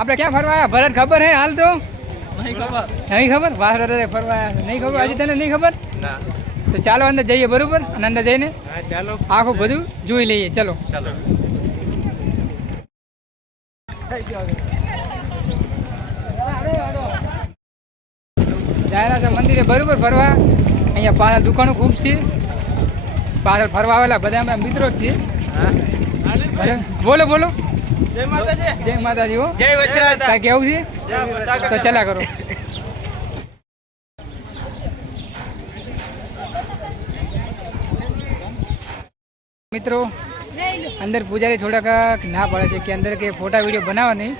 આપણે ક્યાં ફરવા આવ્યા ભરત ખબર હે હાલ તો? નહીં ખબર. નહીં ખબર? ફરવા આવ્યા નહીં ખબર? હજી તને નહીં ખબર? ના. તો ચાલો અંદર જઈએ બરોબર? અને અંદર જઈને ચાલો. આખું બધું જોઈ લઈએ. ચલો. ચાલો. જાયેલા મંદિરે બરોબર ફરવા. અહીંયા પાછળ દુકાનો ખૂબ છે. પાછળ ફરવા આવેલા બધા અમે મિત્રો જ છે. બોલો બોલો. જય માતાજી. જય માતાજી હો. જય કેવું છે? તો ચલા કરો. મિત્રો અંદર પૂજારી થોડાક ના પડે છે કે અંદર કે ફોટા વીડિયો બનાવવા નહીં.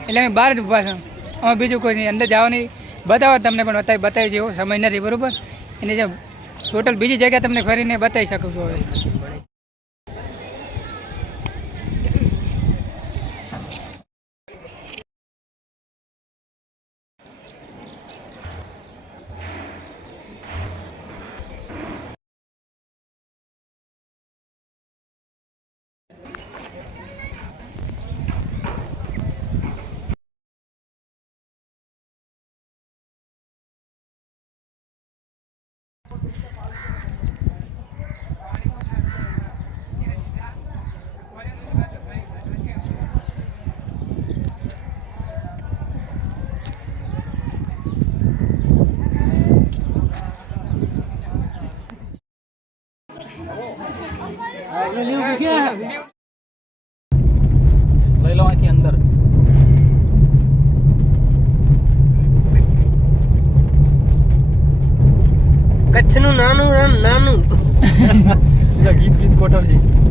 એટલે અમે બહાર જ ઊભા છે. અમે બીજું કોઈ નહીં. અંદર જવા નહીં. બતાવો તમને પણ બતાવી બતાવી જેવો સમય નથી બરાબર? એની જે ટોટલ બીજી જગ્યા તમને ફરીને બતાવી શકું છું હવે. લઈ લો અહીંથી અંદર. કચ્છનું નાનું નાનું ગીત ગીત ગોઠવજે.